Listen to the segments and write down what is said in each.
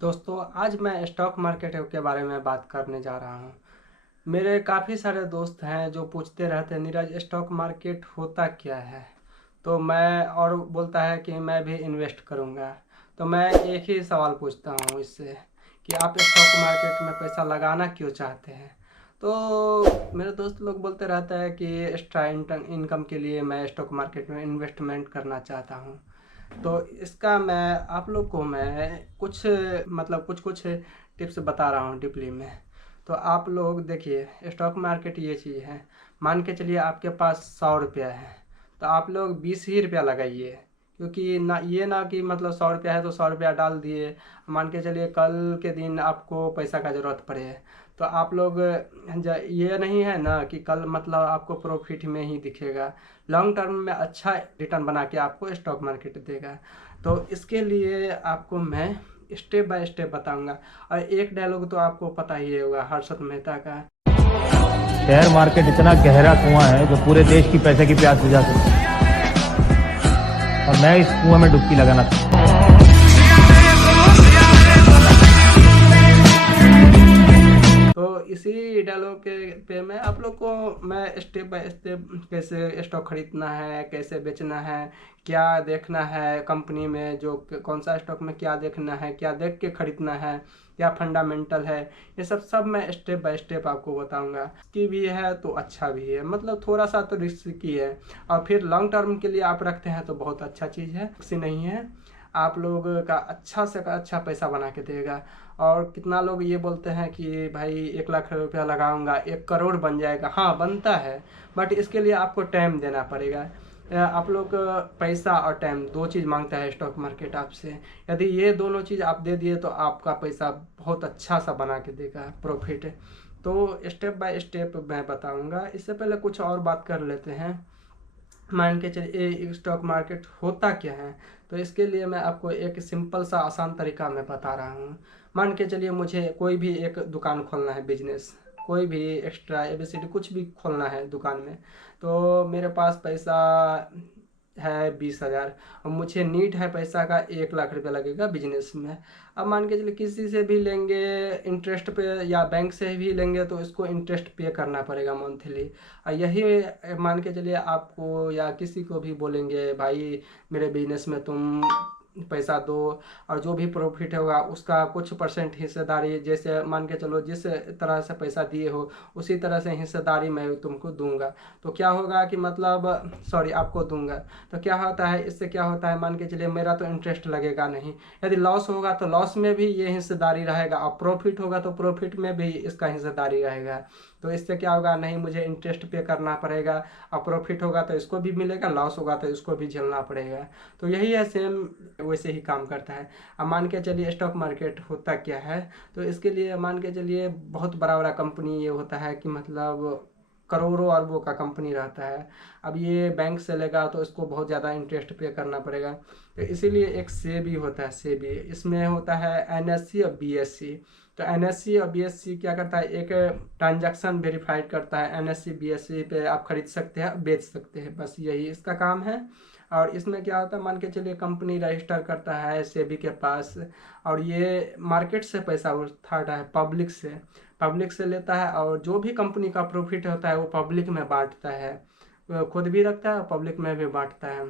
दोस्तों, आज मैं स्टॉक मार्केट के बारे में बात करने जा रहा हूँ। मेरे काफ़ी सारे दोस्त हैं जो पूछते रहते हैं, नीरज स्टॉक मार्केट होता क्या है। तो मैं और बोलता है कि मैं भी इन्वेस्ट करूँगा। तो मैं एक ही सवाल पूछता हूँ इससे कि आप स्टॉक मार्केट में पैसा लगाना क्यों चाहते हैं। तो मेरे दोस्त लोग बोलते रहता है कि एक्स्ट्रा इनकम के लिए मैं स्टॉक मार्केट में इन्वेस्टमेंट करना चाहता हूँ। तो इसका मैं आप लोग को मैं कुछ कुछ कुछ टिप्स बता रहा हूँ डीपली में। तो आप लोग देखिए, स्टॉक मार्केट ये चीज़ है। मान के चलिए आपके पास 100 रुपया है, तो आप लोग 20 ही रुपया लगाइए। क्योंकि ना ये ना कि 100 रुपया है तो 100 रुपया डाल दिए, मान के चलिए कल के दिन आपको पैसा का ज़रूरत पड़े, तो आप लोग ये नहीं है ना कि कल आपको प्रॉफिट में ही दिखेगा। लॉन्ग टर्म में अच्छा रिटर्न बना के आपको स्टॉक मार्केट देगा। तो इसके लिए आपको मैं स्टेप बाय स्टेप बताऊंगा। और एक डायलॉग तो आपको पता ही होगा हर्षद मेहता का। शेयर मार्केट इतना गहरा कुआं है जो पूरे देश की पैसे की प्यास बुझा सकता है। और मैं इस कुएं में डुबकी लगाना चाहता हूं। तो इसी डायलॉग के पे मैं आप लोग को मैं स्टेप बाय स्टेप कैसे स्टॉक खरीदना है, कैसे बेचना है, क्या देखना है कंपनी में, जो कौन सा स्टॉक में क्या देखना है, क्या देख के खरीदना है, क्या फंडामेंटल है, ये सब सब मैं स्टेप बाय स्टेप आपको बताऊंगा। की भी है तो अच्छा भी है, थोड़ा सा तो रिस्की है। और फिर लॉन्ग टर्म के लिए आप रखते हैं तो बहुत अच्छा चीज़ है, ऐसी नहीं है। आप लोग का अच्छा से अच्छा पैसा बना के देगा। और कितना लोग ये बोलते हैं कि भाई 1 लाख रुपया लगाऊंगा 1 करोड़ बन जाएगा। हाँ, बनता है, बट इसके लिए आपको टाइम देना पड़ेगा। आप लोग पैसा और टाइम दो चीज़ मांगता है स्टॉक मार्केट आपसे। यदि ये दोनों चीज़ आप दे दिए तो आपका पैसा बहुत अच्छा सा बना के देगा प्रॉफिट। तो स्टेप बाय स्टेप मैं बताऊंगा। इससे पहले कुछ और बात कर लेते हैं। मान के चलिए स्टॉक मार्केट होता क्या है। तो इसके लिए मैं आपको एक सिंपल सा आसान तरीका मैं बता रहा हूँ। मान के चलिए मुझे कोई भी एक दुकान खोलना है, बिजनेस कोई भी एक्स्ट्रा एबीसीडी कुछ भी खोलना है दुकान में। तो मेरे पास पैसा है 20 हज़ार, और मुझे नीड है पैसा का 1 लाख रुपया लगेगा बिजनेस में। अब मान के चलिए किसी से भी लेंगे इंटरेस्ट पे, या बैंक से भी लेंगे तो इसको इंटरेस्ट पे करना पड़ेगा मंथली। और यही मान के चलिए आपको या किसी को भी बोलेंगे भाई मेरे बिजनेस में तुम पैसा दो, और जो भी प्रॉफिट होगा उसका कुछ परसेंट हिस्सेदारी, जैसे मान के चलो जिस तरह से पैसा दिए हो उसी तरह से हिस्सेदारी मैं तुमको दूंगा। तो क्या होगा कि सॉरी आपको दूंगा। तो क्या होता है, इससे क्या होता है, मान के चलिए मेरा तो इंटरेस्ट लगेगा नहीं। यदि लॉस होगा तो लॉस में भी ये हिस्सेदारी रहेगा, और प्रॉफिट होगा तो प्रॉफिट में भी इसका हिस्सेदारी रहेगा। तो इससे क्या होगा, नहीं मुझे इंटरेस्ट पे करना पड़ेगा, और प्रॉफिट होगा तो इसको भी मिलेगा, लॉस होगा तो इसको भी झेलना पड़ेगा। तो यही है, सेम वैसे ही काम करता है। अब मान के चलिए स्टॉक मार्केट होता क्या है। तो इसके लिए मान के चलिए बहुत बड़ा बड़ा कंपनी ये होता है कि करोड़ों अरबों का कंपनी रहता है। अब ये बैंक से लेगा तो इसको बहुत ज़्यादा इंटरेस्ट पे करना पड़ेगा। तो इसीलिए एक सेबी होता है, सेबी इसमें होता है एनएससी और बीएससी। तो एनएससी और बीएससी क्या करता है, एक ट्रांजैक्शन वेरीफाइड करता है। एनएससी बीएससी पे आप खरीद सकते हैं, बेच सकते हैं, बस यही इसका काम है। और इसमें क्या होता है, मान के चलिए कंपनी रजिस्टर करता है सेबी के पास, और ये मार्केट से पैसा उठाता है, पब्लिक से लेता है, और जो भी कंपनी का प्रॉफिट होता है वो पब्लिक में बांटता है। वो खुद भी रखता है, पब्लिक में भी बांटता है।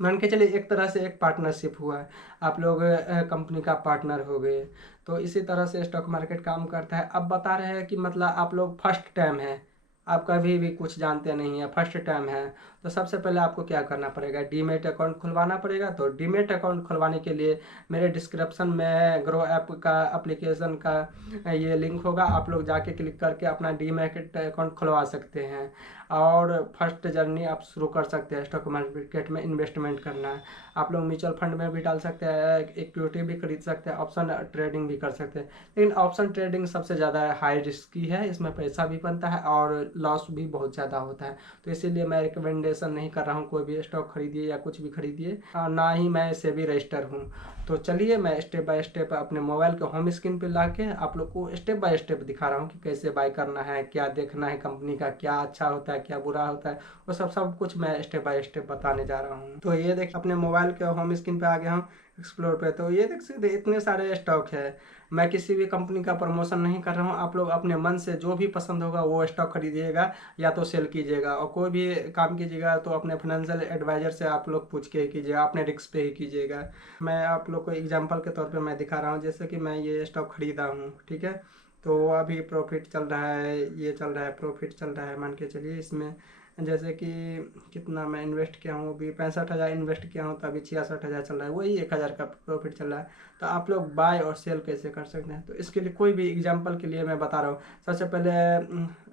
मान के चलिए एक तरह से एक पार्टनरशिप हुआ है, आप लोग कंपनी का पार्टनर हो गए। तो इसी तरह से स्टॉक मार्केट काम करता है। अब बता रहे हैं कि आप लोग फर्स्ट टाइम है, आप कभी भी कुछ जानते नहीं है, फर्स्ट टाइम है। तो सबसे पहले आपको क्या करना पड़ेगा, डीमेट अकाउंट खुलवाना पड़ेगा। तो डीमेट अकाउंट खुलवाने के लिए मेरे डिस्क्रिप्शन में ग्रो ऐप का एप्लीकेशन का ये लिंक होगा, आप लोग जाके क्लिक करके अपना डीमेट अकाउंट खुलवा सकते हैं। और फर्स्ट जर्नी आप शुरू कर सकते हैं स्टॉक मार्केट में इन्वेस्टमेंट करना है। आप लोग म्यूचुअल फंड में भी डाल सकते हैं, इक्विटी भी खरीद सकते हैं, ऑप्शन ट्रेडिंग भी कर सकते हैं। लेकिन ऑप्शन ट्रेडिंग सबसे ज़्यादा हाई रिस्की है, इसमें पैसा भी बनता है और लॉस भी बहुत ज़्यादा होता है। तो इसीलिए मैं रिकमेंडेशन नहीं कर रहा हूँ कोई भी स्टॉक खरीदिए या कुछ भी खरीदिए, और ना ही मैं इससे भी रजिस्टर हूँ। तो चलिए मैं स्टेप बाय स्टेप अपने मोबाइल के होम स्क्रीन पे लाके आप लोग को स्टेप बाय स्टेप दिखा रहा हूँ कि कैसे बाय करना है, क्या देखना है कंपनी का, क्या अच्छा होता है क्या बुरा होता है, वो सब कुछ मैं स्टेप बाय स्टेप बताने जा रहा हूँ। तो ये देखिए अपने मोबाइल के होम स्क्रीन पे आ गया हूँ। एक्सप्लोर पे। तो ये देख सकते इतने सारे स्टॉक है। मैं किसी भी कंपनी का प्रमोशन नहीं कर रहा हूँ। आप लोग अपने मन से जो भी पसंद होगा वो स्टॉक खरीदिएगा या तो सेल कीजिएगा, और कोई भी काम कीजिएगा तो अपने फाइनेंशियल एडवाइजर से आप लोग पूछ के ही कीजिएगा, अपने रिस्क पे ही कीजिएगा। मैं आप लोग को एग्जांपल के तौर पे मैं दिखा रहा हूँ, जैसे कि मैं ये स्टॉक खरीदा हूँ, ठीक है। तो अभी प्रॉफिट चल रहा है, ये चल रहा है, प्रॉफिट चल रहा है, मान के चलिए। इसमें जैसे कि कितना मैं इन्वेस्ट किया हूँ, अभी 65,000 इन्वेस्ट किया हूँ, तो अभी 66,000 चल रहा है, वही 1,000 का प्रॉफिट चल रहा है। तो आप लोग बाय और सेल कैसे कर सकते हैं, तो इसके लिए कोई भी एग्जांपल के लिए मैं बता रहा हूँ। सबसे पहले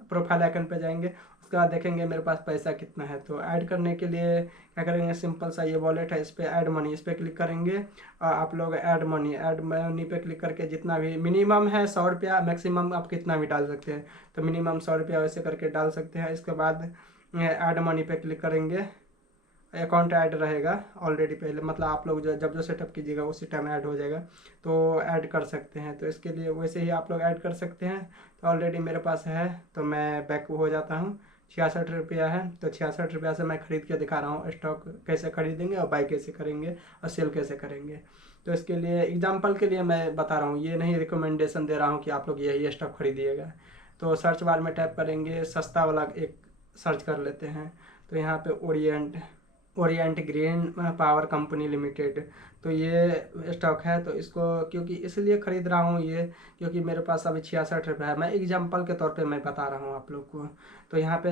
प्रोफाइल आइकन पे जाएंगे, उसके बाद देखेंगे मेरे पास पैसा कितना है। तो ऐड करने के लिए क्या करेंगे, सिंपल सा ये वॉलेट है, इस पर ऐड मनी, इस पर क्लिक करेंगे। और आप लोग ऐड मनी पे क्लिक करके जितना भी मिनिमम है 100 रुपया, मैक्सिमम आप कितना भी डाल सकते हैं। तो मिनिमम 100 रुपया वैसे करके डाल सकते हैं। इसके बाद ऐड मनी पे क्लिक करेंगे, अकाउंट ऐड रहेगा ऑलरेडी पहले, मतलब आप लोग जो सेटअप कीजिएगा उसी टाइम ऐड हो जाएगा, तो ऐड कर सकते हैं। तो इसके लिए वैसे ही आप लोग ऐड कर सकते हैं। तो ऑलरेडी मेरे पास है, तो मैं बैक हो जाता हूँ। 66 रुपया है, तो 66 रुपया से मैं खरीद के दिखा रहा हूँ स्टॉक कैसे खरीदेंगे और बाई कैसे करेंगे और सेल कैसे करेंगे। तो इसके लिए एग्जाम्पल के लिए मैं बता रहा हूँ, ये नहीं रिकमेंडेशन दे रहा हूँ कि आप लोग यही स्टॉक खरीदिएगा। तो सर्च बार में टैप करेंगे, सस्ता वाला एक सर्च कर लेते हैं। तो यहाँ पे Orient green power company limited, तो ये स्टॉक है। तो इसको क्योंकि इसलिए ख़रीद रहा हूँ ये, क्योंकि मेरे पास अभी 66 रुपये है। मैं एग्जांपल के तौर पे मैं बता रहा हूँ आप लोग को। तो यहाँ पे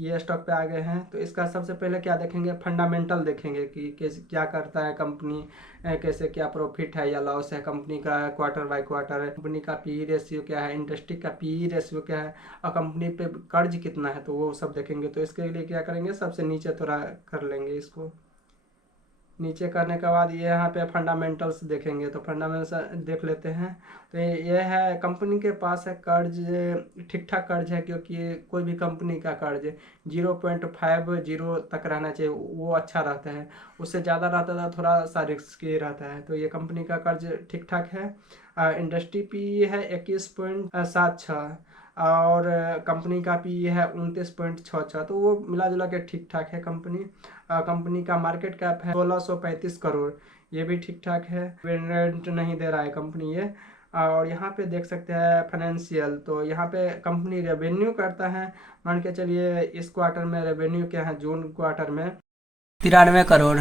ये स्टॉक पे आ गए हैं। तो इसका सबसे पहले क्या देखेंगे, फंडामेंटल देखेंगे कि कैसे क्या करता है कंपनी, कैसे क्या प्रॉफिट है या लॉस है कंपनी का, क्वार्टर बाय क्वार्टर, कंपनी का पी रेशियो क्या है, इंडस्ट्री का पी रेशियो क्या है, और कंपनी पे कर्ज कितना है, तो वो सब देखेंगे। तो इसके लिए क्या करेंगे, सबसे नीचे थोड़ा कर लेंगे इसको। नीचे करने के बाद ये यहाँ पे फंडामेंटल्स देखेंगे, तो फंडामेंटल्स देख लेते हैं। तो ये है कंपनी के पास है कर्ज, ठीक ठाक कर्ज है, क्योंकि कोई भी कंपनी का कर्ज 0.50 तक रहना चाहिए, वो अच्छा रहता है। उससे ज़्यादा रहता है थोड़ा सा रिस्की रहता है। तो ये कंपनी का कर्ज ठीक ठाक है। इंडस्ट्री पी है 21.76, और कंपनी का पी है 29.66, तो वो मिला जुला के ठीक ठाक है कंपनी। कंपनी का मार्केट कैप है 1635 करोड़, ये भी ठीक ठाक है। डिविडेंड नहीं दे रहा है कंपनी ये। और यहाँ पे देख सकते हैं फाइनेंशियल, तो यहाँ पे कंपनी रेवेन्यू करता है, मान के चलिए इस क्वार्टर में रेवेन्यू क्या है, जून क्वार्टर में 93 करोड़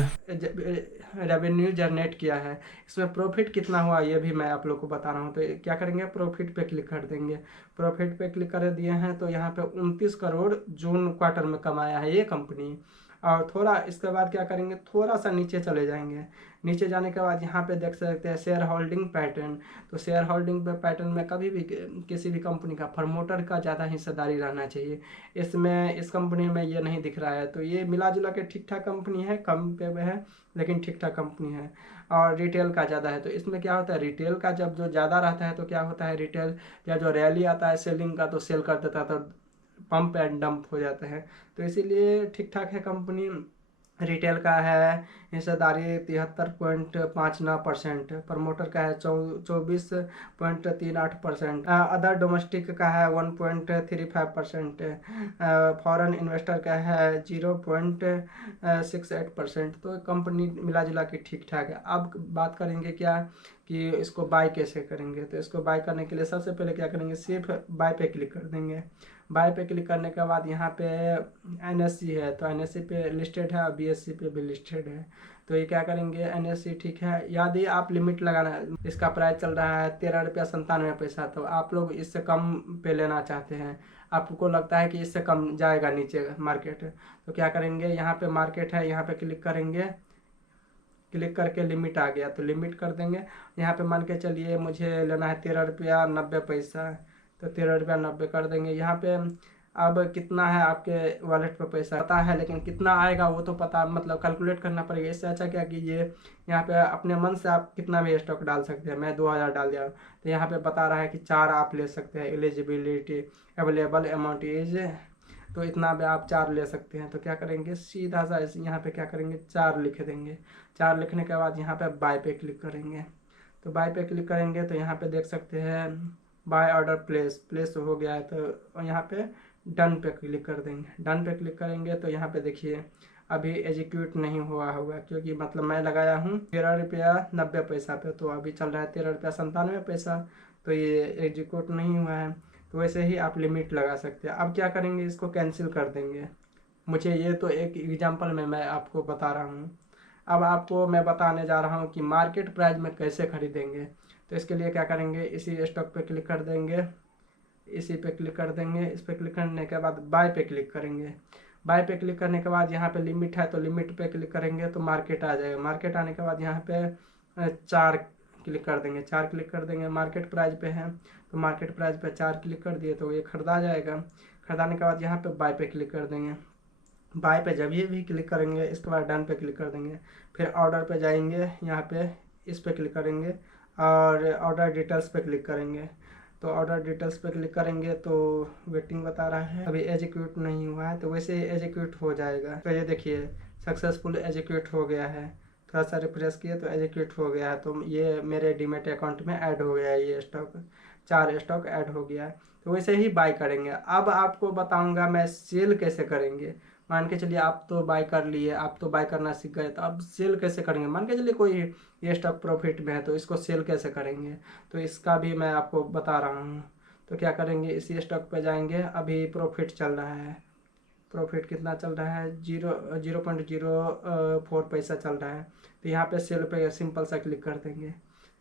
रेवेन्यू जनरेट किया है। इसमें प्रॉफिट कितना हुआ ये भी मैं आप लोग को बता रहा हूँ। तो क्या करेंगे, प्रॉफिट पे क्लिक कर देंगे। प्रॉफिट पे क्लिक कर दिए हैं, तो यहाँ पे 29 करोड़ जून क्वार्टर में कमाया है ये कंपनी। और थोड़ा इसके बाद क्या करेंगे, थोड़ा सा नीचे चले जाएंगे। नीचे जाने के बाद यहाँ पे देख सकते हैं शेयर होल्डिंग पैटर्न। तो शेयर होल्डिंग पैटर्न में कभी भी किसी भी कंपनी का प्रमोटर का ज़्यादा हिस्सेदारी रहना चाहिए। इसमें इस कंपनी में ये नहीं दिख रहा है। तो ये मिला जुला के ठीक ठाक कंपनी है, कम पे है लेकिन ठीक ठाक कंपनी है। और रिटेल का ज़्यादा है। तो इसमें क्या होता है, रिटेल का जब जो ज़्यादा रहता है तो क्या होता है, रिटेल या जो रैली आता है सेलिंग का, तो सेल कर देता है, तो पंप एंड डंप हो जाते हैं। तो इसीलिए ठीक ठाक है कंपनी। रिटेल का है हिस्सेदारी 73.59%, प्रमोटर का है 24.38%, अदर डोमेस्टिक का है 1.35%, फॉरेन इन्वेस्टर का है 0.68%। तो कंपनी मिला जुला के ठीक ठाक है। अब बात करेंगे क्या कि इसको बाय कैसे करेंगे। तो इसको बाय करने के लिए सबसे पहले क्या करेंगे, सिर्फ बाय पे क्लिक कर देंगे। बाय पे क्लिक करने के बाद यहाँ पे NSE है, तो NSE पे लिस्टेड है और BSE पे भी लिस्टेड है। तो ये क्या करेंगे, NSE ठीक है। यदि आप लिमिट लगाना, इसका प्राइस चल रहा है 13 रुपया 97 पैसा, तो आप लोग इससे कम पे लेना चाहते हैं, आपको लगता है कि इससे कम जाएगा नीचे मार्केट, तो क्या करेंगे, यहाँ पे मार्केट है, यहाँ पे क्लिक करेंगे। क्लिक करके लिमिट आ गया तो लिमिट कर देंगे। यहाँ पे मान के चलिए मुझे लेना है 13 रुपया 90 पैसा, तो 13 रुपया 90 कर देंगे। यहाँ पे अब कितना है आपके वॉलेट पे पैसा पता है, लेकिन कितना आएगा वो तो पता, मतलब कैलकुलेट करना पड़ेगा। इससे अच्छा क्या कीजिए, यहाँ पे अपने मन से आप कितना भी स्टॉक डाल सकते हैं। मैं 2000 डाल दिया, तो यहाँ पे बता रहा है कि 4 आप ले सकते हैं। एलिजिबिलिटी अवेलेबल अमाउंट इज, तो इतना भी आप 4 ले सकते हैं। तो क्या करेंगे, सीधा सा यहाँ पे क्या करेंगे, 4 लिख देंगे। 4 लिखने के बाद यहाँ पे बाय पे क्लिक करेंगे। तो बाय पे क्लिक करेंगे तो यहाँ पे देख सकते हैं बाय ऑर्डर प्लेस हो गया है। तो यहाँ पे डन पे क्लिक कर देंगे। डन पे क्लिक करेंगे तो यहाँ पे देखिए अभी एग्जीक्यूट नहीं हुआ होगा, क्योंकि मतलब मैं लगाया हूँ 13 रुपया 90 पैसा पे, तो अभी चल रहा है 13 रुपया 97 पैसा। तो ये एग्जीक्यूट नहीं हुआ है। तो वैसे ही आप लिमिट लगा सकते हैं। अब क्या करेंगे, इसको कैंसिल कर देंगे। मुझे ये तो एक एग्जांपल में मैं आपको बता रहा हूँ। अब आपको मैं बताने जा रहा हूँ कि मार्केट प्राइस में कैसे खरीदेंगे। तो इसके लिए क्या करेंगे, इसी स्टॉक पे क्लिक कर देंगे, इसी पे क्लिक कर देंगे। इस पे क्लिक करने के बाद बाय पे क्लिक करेंगे। बाय पे क्लिक करने के बाद यहाँ पे लिमिट है तो लिमिट पे क्लिक करेंगे तो मार्केट आ जाएगा। मार्केट आने के बाद यहाँ पे 4 क्लिक कर देंगे। 4 क्लिक कर देंगे, मार्केट प्राइस पे है तो मार्केट प्राइस पे 4 क्लिक कर दिए तो ये खरीदा जाएगा। खरीदाने के बाद यहाँ पे बाय पे क्लिक कर देंगे। बाय पे जब ये भी क्लिक करेंगे, इसके बाद डन पे क्लिक कर देंगे। फिर ऑर्डर पे जाएंगे, यहाँ पे इस पे क्लिक करेंगे और ऑर्डर डिटेल्स पे क्लिक करेंगे। तो ऑर्डर डिटेल्स पे क्लिक करेंगे तो वेटिंग बता रहा है, अभी एग्जीक्यूट नहीं हुआ है, तो वैसे एग्जीक्यूट हो जाएगा। तो ये देखिए सक्सेसफुल एग्जीक्यूट हो गया है। थोड़ा सा रिफ्रेश किए तो एग्जीक्यूट हो गया है। तो ये मेरे डीमेट अकाउंट में ऐड हो गया है, ये स्टॉक 4 स्टॉक ऐड हो गया है। तो वैसे ही बाय करेंगे। अब आपको बताऊंगा मैं सेल कैसे करेंगे। मान के चलिए आप तो बाय कर लिए, आप तो बाय करना सीख गए, तो अब सेल कैसे करेंगे। मान के चलिए कोई ये स्टॉक प्रॉफिट में है तो इसको सेल कैसे करेंगे, तो इसका भी मैं आपको बता रहा हूँ। तो क्या करेंगे, इसी स्टॉक पे जाएंगे। अभी प्रॉफिट चल रहा है, प्रॉफिट कितना चल रहा है, 0.04 पैसा चल रहा है। तो यहाँ पे सेल पे सिंपल सा क्लिक कर देंगे।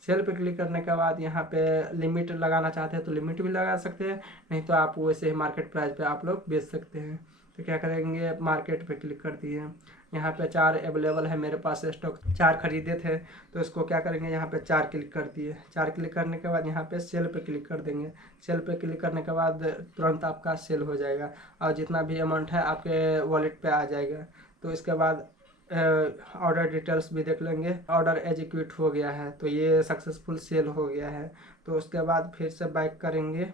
सेल पे क्लिक करने के बाद यहाँ पे लिमिट लगाना चाहते हैं तो लिमिट भी लगा सकते हैं, नहीं तो आप वैसे ही मार्केट प्राइस पे आप लोग बेच सकते हैं। तो क्या करेंगे, मार्केट पे क्लिक कर दिए। यहाँ पे 4 अवेलेबल है मेरे पास स्टॉक, 4 खरीदे थे तो इसको क्या करेंगे, यहाँ पे 4 क्लिक कर दिए। 4 क्लिक करने के बाद यहाँ पे सेल पे क्लिक कर देंगे। सेल पे क्लिक करने के बाद तुरंत आपका सेल हो जाएगा और जितना भी अमाउंट है आपके वॉलेट पे आ जाएगा। तो इसके बाद ऑर्डर डिटेल्स भी देख लेंगे। ऑर्डर एग्जीक्यूट हो गया है तो ये सक्सेसफुल सेल हो गया है। तो उसके बाद फिर से बैक करेंगे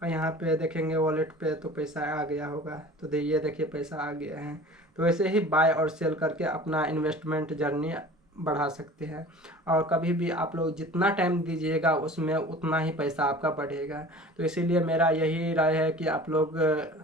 और यहाँ पे देखेंगे वॉलेट पे तो पैसा आ गया होगा। तो ये देखिए पैसा आ गया है। तो ऐसे ही बाय और सेल करके अपना इन्वेस्टमेंट जर्नी बढ़ा सकते हैं। और कभी भी आप लोग जितना टाइम दीजिएगा उसमें उतना ही पैसा आपका बढ़ेगा। तो इसीलिए मेरा यही राय है कि आप लोग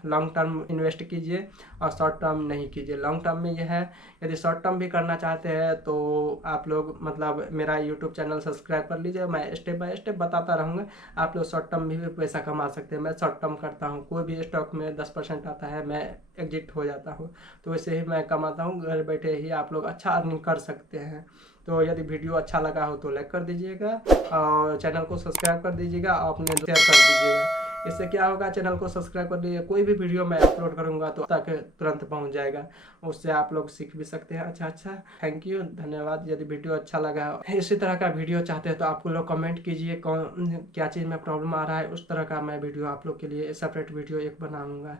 लॉन्ग टर्म इन्वेस्ट कीजिए और शॉर्ट टर्म नहीं कीजिए। लॉन्ग टर्म में यह है, यदि शॉर्ट टर्म भी करना चाहते हैं तो आप लोग मतलब मेरा यूट्यूब चैनल सब्सक्राइब कर लीजिए। मैं स्टेप बाय स्टेप बताता रहूँगा। आप लोग शॉर्ट टर्म में भी पैसा कमा सकते हैं। मैं शॉर्ट टर्म करता हूँ, कोई भी स्टॉक में 10% आता है मैं एग्जिट हो जाता हूँ। तो वैसे ही मैं कमाता हूँ, घर बैठे ही आप लोग अच्छा अर्निंग कर सकते हैं। तो यदि वीडियो अच्छा लगा हो तो लाइक कर दीजिएगा और चैनल को सब्सक्राइब कर दीजिएगा और अपने शेयर कर दीजिएगा। इससे क्या होगा, चैनल को सब्सक्राइब कर दीजिए, कोई भी वीडियो मैं अपलोड करूंगा तो तक तुरंत पहुंच जाएगा। उससे आप लोग सीख भी सकते हैं। अच्छा थैंक यू, धन्यवाद। यदि वीडियो अच्छा लगा हो, इसी तरह का वीडियो चाहते हैं तो आप लोग कमेंट कीजिए कौन क्या चीज़ में प्रॉब्लम आ रहा है, उस तरह का मैं वीडियो आप लोग के लिए सेपरेट वीडियो एक बनाऊंगा।